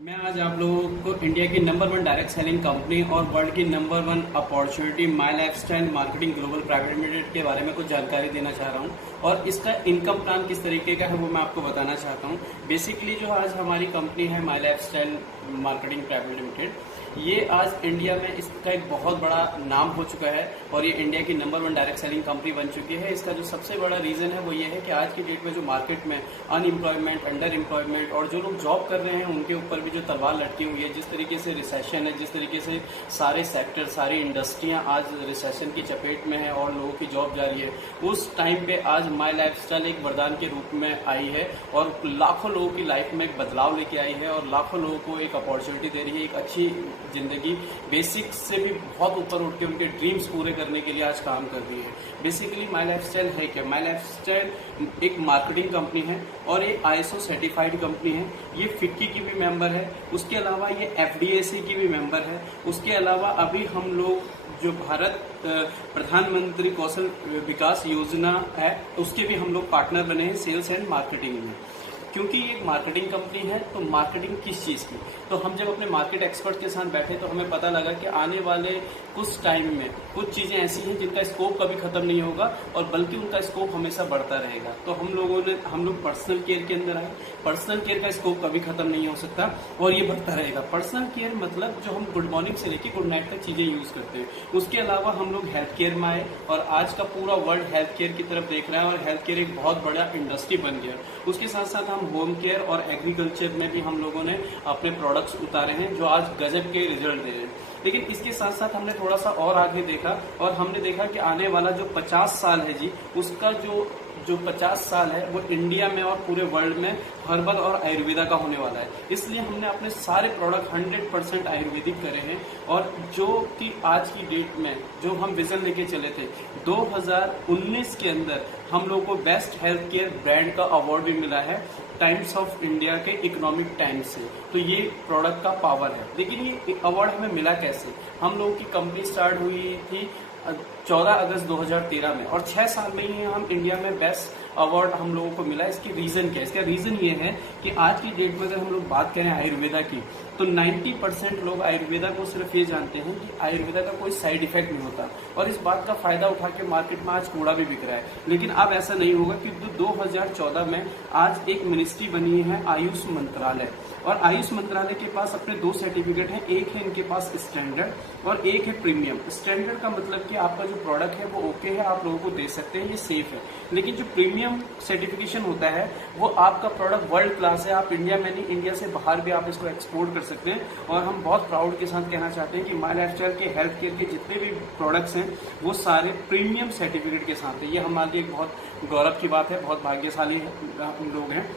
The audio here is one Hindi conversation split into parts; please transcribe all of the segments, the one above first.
मैं आज आप लोगों को इंडिया की नंबर 1 डायरेक्ट सेलिंग कंपनी और वर्ल्ड की नंबर 1 opportunity my lifestyle marketing global private limited के बारे में कुछ जानकारी देना चाह रहा हूं और इसका इनकम प्लान किस तरीके का है वो मैं आपको बताना चाहता हूं। बेसिकली जो आज हमारी कंपनी है माई लाइफस्टाइल मार्केटिंग प्राइवेट लिमिटेड, ये आज इंडिया में इसका एक बहुत बड़ा नाम हो चुका है और ये इंडिया की नंबर 1 डायरेक्ट सेलिंग कंपनी बन चुकी है। इसका जो सबसे बड़ा रीजन है वो ये है कि आज की डेट में जो मार्केट में अनएम्प्लॉयमेंट, अंडर एम्प्लॉयमेंट और जो लोग जॉब कर रहे हैं उनके ऊपर भी जो तलवार लटकी हुई है, जिस तरीके से रिसेशन है, जिस तरीके से सारे सेक्टर, सारी इंडस्ट्रियां आज रिसेशन की चपेट में है और लोगों की जॉब जा रही है, उस टाइम पे आज माई लाइफस्टाइल एक वरदान के रूप में आई है और लाखों लोगों की लाइफ में एक बदलाव लेके आई है और लाखों लोगों को एक अपॉर्चुनिटी दे रही है, एक अच्छी जिंदगी बेसिक से भी बहुत ऊपर उठ के उनके ड्रीम्स पूरे करने के लिए आज काम कर रही है। बेसिकली माई लाइफस्टाइल है क्या? माई लाइफस्टाइल एक मार्केटिंग कंपनी है और ये ISO सर्टिफाइड कंपनी है। ये फिक्की की भी मेंबर है, उसके अलावा ये FDAC की भी मेंबर है। उसके अलावा अभी हम लोग जो भारत प्रधानमंत्री कौशल विकास योजना है उसके भी हम लोग पार्टनर बने हैं सेल्स एंड मार्केटिंग में। क्योंकि ये मार्केटिंग कंपनी है तो मार्केटिंग किस चीज़ की, तो हम जब अपने मार्केट एक्सपर्ट के साथ बैठे तो हमें पता लगा कि आने वाले कुछ टाइम में कुछ चीज़ें ऐसी हैं जिनका स्कोप कभी खत्म नहीं होगा और बल्कि उनका स्कोप हमेशा बढ़ता रहेगा। तो हम लोग पर्सनल केयर के अंदर आए। पर्सनल केयर का स्कोप कभी खत्म नहीं हो सकता और ये बढ़ता रहेगा। पर्सनल केयर मतलब जो हम गुड मॉर्निंग से लेकर गुड नाइट तक चीज़ें यूज़ करते हैं। उसके अलावा हम लोग हेल्थ केयर में आए और आज का पूरा वर्ल्ड हेल्थ केयर की तरफ देख रहा है और हेल्थ केयर एक बहुत बड़ा इंडस्ट्री बन गया। उसके साथ साथ हम होम केयर और एग्रीकल्चर में भी हम लोगों ने अपने प्रोडक्ट्स उतारे हैं जो आज गजब के रिजल्ट दे रहे हैं। लेकिन इसके साथ साथ हमने थोड़ा सा और आगे देखा और हमने देखा कि आने वाला जो 50 साल है जी, उसका जो 50 साल है वो इंडिया में और पूरे वर्ल्ड में हर्बल और आयुर्वेदा का होने वाला है। इसलिए हमने अपने सारे प्रोडक्ट 100% आयुर्वेदिक करे हैं और जो कि आज की डेट में जो हम विजन लेके चले थे 2019 के अंदर हम लोग को बेस्ट हेल्थ केयर ब्रांड का अवार्ड भी मिला है टाइम्स ऑफ इंडिया के इकोनॉमिक टाइम्स से। तो ये प्रोडक्ट का पावर है। लेकिन ये अवार्ड हमें मिला कैसे? हम लोगों की कंपनी स्टार्ट हुई थी 14 अगस्त 2013 में और 6 साल में ही हम इंडिया में बेस्ट अवार्ड हम लोगों को मिला। इसकी रीजन क्या है? इसका रीजन ये है कि आज की डेट में अगर हम लोग बात करें आयुर्वेदा की तो 90% लोग आयुर्वेदा को सिर्फ ये जानते हैं कि आयुर्वेदा का कोई साइड इफेक्ट नहीं होता और इस बात का फायदा उठा के मार्केट में आज कूड़ा भी बिक रहा है। लेकिन अब ऐसा नहीं होगा कि 2014 में आज एक मिनिस्ट्री बनी है आयुष मंत्रालय और आयुष मंत्रालय के पास अपने 2 सर्टिफिकेट हैं। एक है इनके पास स्टैंडर्ड और एक है प्रीमियम। स्टैंडर्ड का मतलब कि आपका जो प्रोडक्ट है वो ओके है, आप लोगों को दे सकते हैं, ये सेफ है। लेकिन जो प्रीमियम सर्टिफिकेशन होता है वो आपका प्रोडक्ट वर्ल्ड क्लास है, आप इंडिया में नहीं इंडिया से बाहर भी आप इसको एक्सपोर्ट कर सकते हैं। और हम बहुत प्राउड के साथ कहना चाहते हैं कि माई लाइफस्टाइल के हेल्थ केयर के जितने भी प्रोडक्ट्स हैं वो सारे प्रीमियम सर्टिफिकेट के साथ है। ये हमारे लिए एक बहुत गौरव की बात है, बहुत भाग्यशाली हम लोग हैं।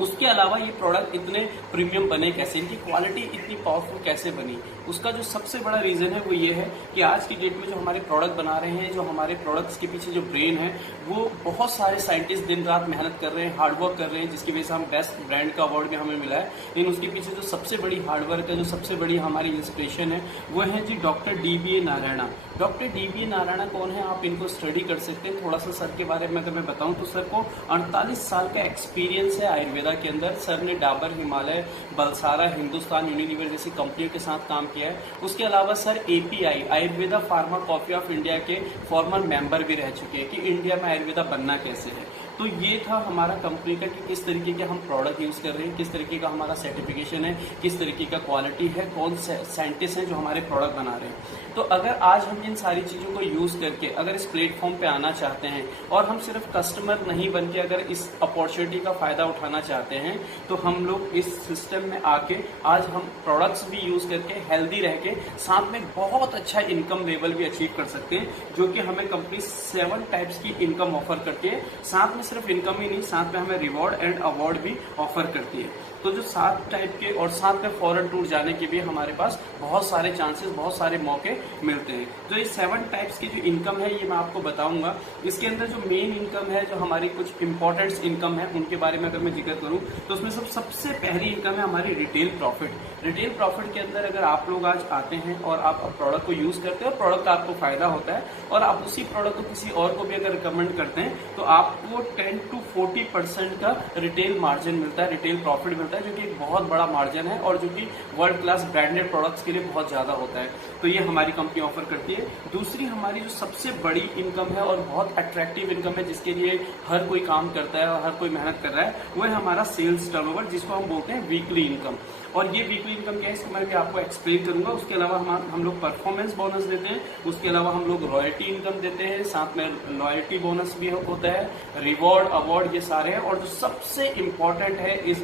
उसके अलावा ये प्रोडक्ट इतने प्रीमियम बने कैसे, इनकी क्वालिटी इतनी पावरफुल कैसे बनी? उसका जो सबसे बड़ा रीजन है वो ये है कि आज की डेट में जो हमारे प्रोडक्ट बना रहे हैं, जो हमारे प्रोडक्ट्स के पीछे जो ब्रेन है वो बहुत सारे साइंटिस्ट दिन रात मेहनत कर रहे हैं, हार्डवर्क कर रहे हैं, जिसकी वजह से हम बेस्ट ब्रांड का अवार्ड भी हमें मिला है। लेकिन उसके पीछे जो सबसे बड़ी हार्डवर्क है, जो सबसे बड़ी हमारी इंस्पिरेशन है वो है जी doctor DBA Narayana. Doctor DBA Narayana कौन है? आप इनको स्टडी कर सकते हैं। थोड़ा सा सर के बारे में अगर मैं बताऊं तो सर को 48 साल का एक्सपीरियंस है आयुर्वेदा के अंदर। सर ने डाबर, हिमालय, बलसारा, हिंदुस्तान यूनिलीवर जैसी कंपनियों के साथ काम किया है। उसके अलावा sir API Ayurveda pharma copy of India के फॉर्मर मेंबर भी रह चुके हैं कि इंडिया में आयुर्वेदा बनना कैसे है। तो ये था हमारा कंपनी का कि किस तरीके के हम प्रोडक्ट यूज कर रहे हैं, किस तरीके का हमारा सर्टिफिकेशन है, किस तरीके का क्वालिटी है, कौन से साइंटिस्ट हैं जो हमारे प्रोडक्ट बना रहे हैं। तो अगर आज हम इन सारी चीज़ों को यूज करके अगर इस प्लेटफॉर्म पे आना चाहते हैं और हम सिर्फ कस्टमर नहीं बन के अगर इस अपॉर्चुनिटी का फायदा उठाना चाहते हैं तो हम लोग इस सिस्टम में आके आज हम प्रोडक्ट्स भी यूज करके हेल्दी रह के साथ में बहुत अच्छा इनकम लेवल भी अचीव कर सकते हैं, जो कि हमें कंपनी 7 टाइप्स की इनकम ऑफर करती है। साथ में सिर्फ इनकम ही नहीं, साथ में हमें रिवॉर्ड एंड अवार्ड भी ऑफर करती है। तो जो 7 टाइप के और साथ में फॉरेन टूर जाने के भी हमारे पास बहुत सारे चांसेस, बहुत सारे मौके मिलते हैं। जो ये 7 टाइप्स की जो इनकम है ये मैं आपको बताऊंगा। इसके अंदर जो मेन इनकम है, जो हमारी कुछ इंपॉर्टेंट इनकम है उनके बारे में अगर मैं जिक्र करूं तो उसमें सबसे पहली इनकम है हमारी रिटेल प्रॉफिट। रिटेल प्रॉफिट के अंदर अगर आप लोग आज आते हैं और आप प्रोडक्ट को यूज करते हैं और प्रोडक्ट का आपको फायदा होता है और आप उसी प्रोडक्ट को किसी और को भी अगर रिकमेंड करते हैं तो आपको 10 to 40% का रिटेल मार्जिन मिलता है, रिटेल प्रॉफिट मिलता है। होता है, जो कि एक बहुत बड़ा मार्जिन है और जो कि वर्ल्ड क्लास ब्रांडेड प्रोडक्ट्स के लिए बहुत ज़्यादा होता है। तो ये हमारी कंपनी ऑफर करती है। दूसरी हमारी जो सबसे बड़ी इनकम है और बहुत अट्रैक्टिव इनकम है, जिसके लिए हर कोई काम करता है और हर कोई मेहनत कर रहा है, वो है हमारा सेल्स टर्नओवर, जिसको हम बोलते हैं वीकली इनकम। और ये वीकली इनकम क्या है, इसको मैं भी आपको एक्सप्लेन करूंगा। उसके अलावा हम लोग परफॉर्मेंस बोनस देते हैं, उसके अलावा हम लोग रॉयल्टी इनकम देते हैं, साथ में लॉयल्टी बोनस भी होता है, रिवॉर्ड अवार्ड, ये सारे हैं। और जो सबसे इंपॉर्टेंट है इस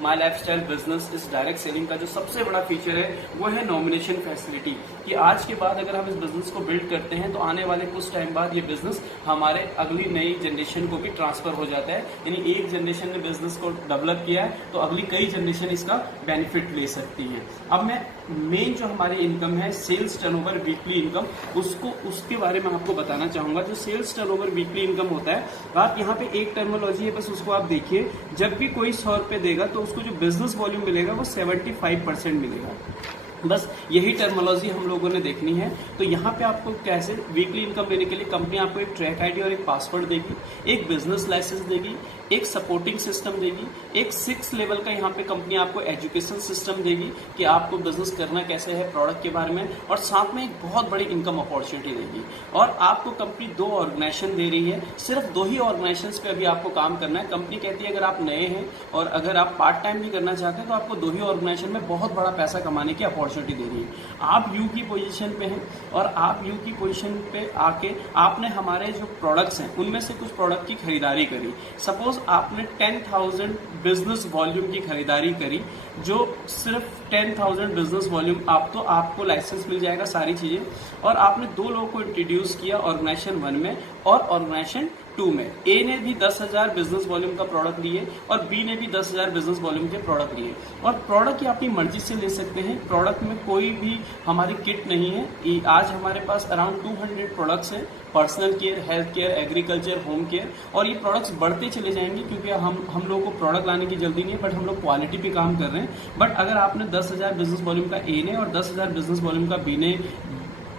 माई लाइफस्टाइल बिजनेस, इस डायरेक्ट सेलिंग का जो सबसे बड़ा फीचर है वो है नॉमिनेशन फैसिलिटी, कि आज के बाद अगर हम इस बिजनेस को बिल्ड करते हैं तो आने वाले कुछ टाइम बाद ये बिजनेस हमारे अगली नई जनरेशन को भी ट्रांसफर हो जाता है। यानी एक जनरेशन ने बिजनेस को डेवलप किया है तो अगली कई जनरेशन इसका बेनिफिट ले सकती है। अब मैं मेन जो हमारी इनकम है सेल्स टर्नओवर वीकली इनकम, उसके बारे में आपको बताना चाहूंगा। जो सेल्स टर्नओवर वीकली इनकम होता है, आप यहाँ पे एक टर्मिनोलॉजी है, बस उसको आप देखिए। जब भी कोई 100 रुपए देगा तो उसको जो बिजनेस वॉल्यूम मिलेगा वो 75% मिलेगा। बस यही टर्मिनोलॉजी हम लोगों ने देखनी है। तो यहाँ पे आपको कैसे वीकली इनकम लेने के लिए कंपनी आपको एक ट्रैक आईडी और एक पासवर्ड देगी, एक बिजनेस लाइसेंस देगी, एक सपोर्टिंग सिस्टम देगी, एक 6 लेवल का यहाँ पे कंपनी आपको एजुकेशन सिस्टम देगी कि आपको बिजनेस करना कैसे है, प्रोडक्ट के बारे में, और साथ में एक बहुत बड़ी इनकम अपॉर्चुनिटी देगी। और आपको कंपनी 2 ऑर्गेनाइजेशन दे रही है, सिर्फ 2 ही ऑर्गेनाइजेशन पे अभी आपको काम करना है। कंपनी कहती है अगर आप नए हैं और अगर आप पार्ट टाइम भी करना चाहते हैं तो आपको 2 ही ऑर्गेनाइजेशन में बहुत बड़ा पैसा कमाने की अपॉर्चुनिटी दे रही है। आप यू की पोजीशन पे हैं और आप यू की पोजीशन पे आके आपने हमारे जो प्रोडक्ट्स हैं उनमें से कुछ प्रोडक्ट की खरीदारी करी। सपोज आपने 10,000 बिजनेस वॉल्यूम की खरीदारी करी, जो सिर्फ 10,000 बिजनेस वॉल्यूम आपको लाइसेंस मिल जाएगा सारी चीजें। और आपने 2 लोगों को इंट्रोड्यूस किया ऑर्गेनाइजेशन 1 में और ऑर्गेनाइजेशन 2 में। ए ने भी 10,000 बिजनेस वॉल्यूम का प्रोडक्ट लिए और बी ने भी 10,000 बिजनेस वॉल्यूम के प्रोडक्ट लिए। और प्रोडक्ट ये अपनी मर्जी से ले सकते हैं, प्रोडक्ट में कोई भी हमारी किट नहीं है। आज हमारे पास अराउंड 200 प्रोडक्ट्स हैं, personal care, health care, agriculture, home care, और ये प्रोडक्ट्स बढ़ते चले जाएंगे क्योंकि हम लोगों को प्रोडक्ट लाने की जल्दी नहीं है, बट हम लोग क्वालिटी पे काम कर रहे हैं। बट अगर आपने 10,000 बिजनेस वॉल्यूम का ए ने और 10,000 बिजनेस वॉल्यूम का बी ने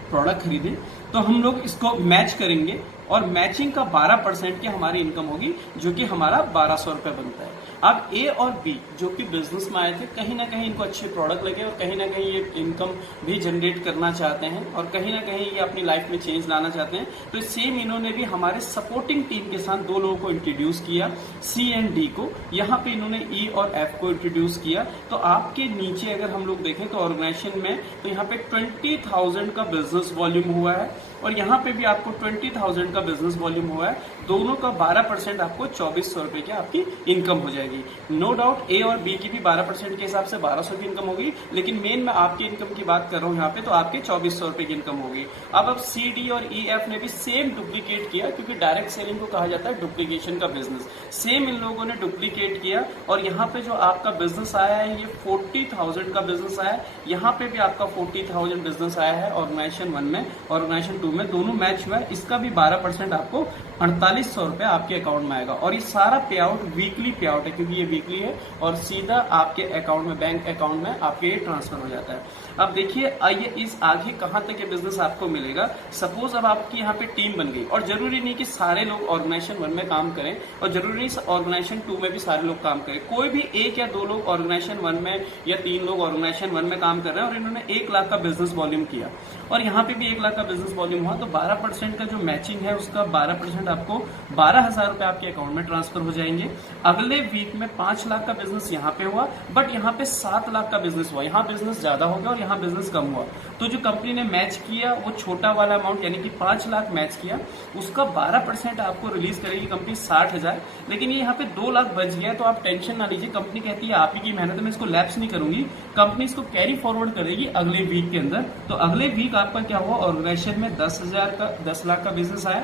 प्रोडक्ट खरीदे तो हम लोग इसको मैच करेंगे और मैचिंग का 12% की हमारी इनकम होगी, जो कि हमारा 1,200 रुपए बनता है। अब ए और बी जो कि बिजनेस में आए थे, कहीं ना कहीं इनको अच्छे प्रोडक्ट लगे और कहीं ना कहीं ये इनकम भी जनरेट करना चाहते हैं और कहीं ना कहीं ये अपनी लाइफ में चेंज लाना चाहते हैं। तो सेम इन्होंने भी हमारे सपोर्टिंग टीम के साथ 2 लोगों को इंट्रोड्यूस किया, सी एंड डी को। यहाँ पे इन्होंने ई और एफ को इंट्रोड्यूस किया। तो आपके नीचे अगर हम लोग देखें तो ऑर्गेनाइजेशन में तो यहाँ पे 20,000 का बिजनेस वॉल्यूम हुआ है और यहाँ पे भी आपको 20,000 का बिजनेस वॉल्यूम हुआ है। दोनों का 12% आपको 2,400 रुपए की आपकी इनकम हो जाएगी। नो डाउट ए और बी की भी 12% के हिसाब से 1,200 की इनकम होगी, लेकिन मेन मैं आपकी इनकम की बात कर रहा हूँ यहाँ पे, तो आपके 2,400 रुपए की इनकम होगी। अब सी डी और ई एफ ने भी सेम डुप्लीकेट किया, क्योंकि डायरेक्ट सेलिंग को कहा जाता है डुप्लीकेशन का बिजनेस। सेम इन लोगों ने डुप्लीकेट किया और यहाँ पे जो आपका बिजनेस आया है ये 40,000 का बिजनेस आया है। यहाँ पे भी आपका 40,000 बिजनेस आया है ऑर्गेनाइजेशन 1 में, ऑर्गेनाइजेशन 2 में, दोनों मैच हुआ है। इसका भी 12% आपको 4,800 रुपए आपके अकाउंट में आएगा। और ये सारा पे आउट वीकली पे आउट है, क्योंकि ये वीकली है और सीधा आपके अकाउंट में, बैंक अकाउंट में आपके ये ट्रांसफर हो जाता है। अब देखिए आइए इस आगे कहां तक ये बिजनेस आपको मिलेगा। सपोज अब आपकी यहाँ पे टीम बन गई और जरूरी नहीं कि सारे लोग ऑर्गेनाइजेशन 1 में काम करें और जरूरी नहीं ऑर्गेनाइजेशन 2 में भी सारे लोग काम करें। कोई भी 1 या 2 लोग ऑर्गेनाइजेशन 1 में या 3 लोग ऑर्गेनाइजेशन 1 में काम कर रहे हैं और इन्होंने 1 लाख का बिजनेस वॉल्यूम किया और यहाँ पे भी 1 लाख का बिजनेस वॉल्यूम हुआ, तो 12% का जो मैचिंग है उसका 12% आपको 12,000 रुपए आपके अकाउंट में ट्रांसफर हो जाएंगे। अगले वीक में 5 लाख का बिजनेस यहाँ पे हुआ, बट यहाँ पे 7 लाख का बिजनेस हुआ। यहाँ बिजनेस ज्यादा हो गया और यहाँ बिजनेस कम हुआ, तो जो कंपनी ने मैच किया वो छोटा वाला अमाउंट यानी कि 5 लाख मैच किया, उसका 12% आपको रिलीज करेगी कंपनी 60,000। लेकिन ये यहाँ पे 2 लाख बच गया, तो आप टेंशन ना लीजिए, कंपनी कहती है आप ही की मेहनत है, मैं इसको लैप्स नहीं करूंगी, कंपनी इसको कैरी फॉरवर्ड करेगी अगले वीक के अंदर। तो अगले वीक आपका क्या हुआ, ऑर्गेनाइजेशन में 10 लाख का बिजनेस आया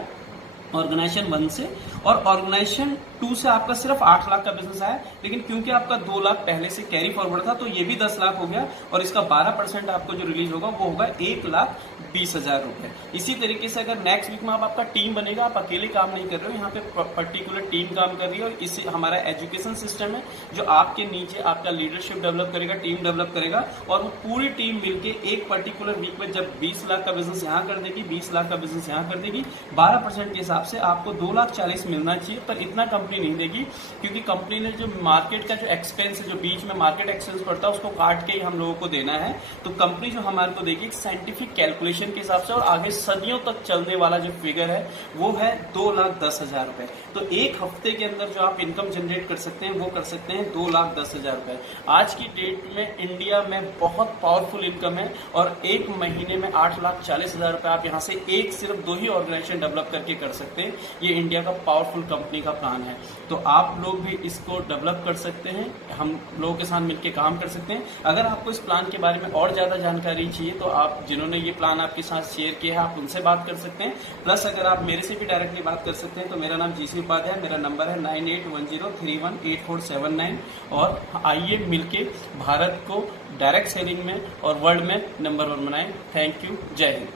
ऑर्गेनाइजेशन 1 से, और ऑर्गेनाइजेशन 2 से आपका सिर्फ 8 लाख का बिजनेस आया। लेकिन क्योंकि आपका 2 लाख पहले से कैरी फॉरवर्ड था तो ये भी 10 लाख हो गया और इसका 12% आपको जो रिलीज होगा वो होगा 1,10,000 20,000 रुपए। इसी तरीके से अगर नेक्स्ट वीक में अब आपका टीम बनेगा, आप अकेले काम नहीं कर रहे हो, यहाँ पे पर्टिकुलर टीम काम कर रही है और इससे हमारा एजुकेशन सिस्टम है जो आपके नीचे आपका लीडरशिप डेवलप करेगा, टीम डेवलप करेगा और वो पूरी टीम मिलके एक पर्टिकुलर वीक में जब 20 लाख का बिजनेस यहाँ कर देगी, 20 लाख का बिजनेस यहाँ कर देगी, 12% के हिसाब से आपको 2,40,000 मिलना चाहिए। पर इतना कंपनी नहीं देगी क्योंकि कंपनी ने जो मार्केट का जो एक्सपेंस है, जो बीच में मार्केट एक्सपेंस पड़ता है, उसको काट के ही हम लोगों को देना है। तो कंपनी जो हमारे को देगी साइंटिफिक कैलकुलेशन के हिसाब से और आगे सदियों तक चलने वाला जो फिगर है वो है 2,10,000 रुपए। तो एक हफ्ते के अंदर जो आप इनकम जनरेट कर सकते हैं वो कर सकते हैं 2,10,000 रुपए। आज की डेट में इंडिया में बहुत पावरफुल इनकम है और एक महीने में 8,40,000 रुपए आप यहाँ से एक सिर्फ 2 ही ऑर्गेनाइजेशन डेवलप करके कर सकते हैं। ये इंडिया का पावरफुल कंपनी का प्लान है, तो आप लोग भी इसको डेवलप कर सकते हैं, हम लोगों के साथ मिलकर काम कर सकते हैं। अगर आपको इस प्लान के बारे में और ज्यादा जानकारी चाहिए तो आप जिन्होंने ये प्लान आपके साथ शेयर किया है आप उनसे बात कर सकते हैं। प्लस अगर आप मेरे से भी डायरेक्टली बात कर सकते हैं तो मेरा नाम जीसी उपाध्याय है, मेरा नंबर है 9810318479 और आइए मिलके भारत को डायरेक्ट सेलिंग में और वर्ल्ड में नंबर 1 बनाएं। थैंक यू, जय हिंद।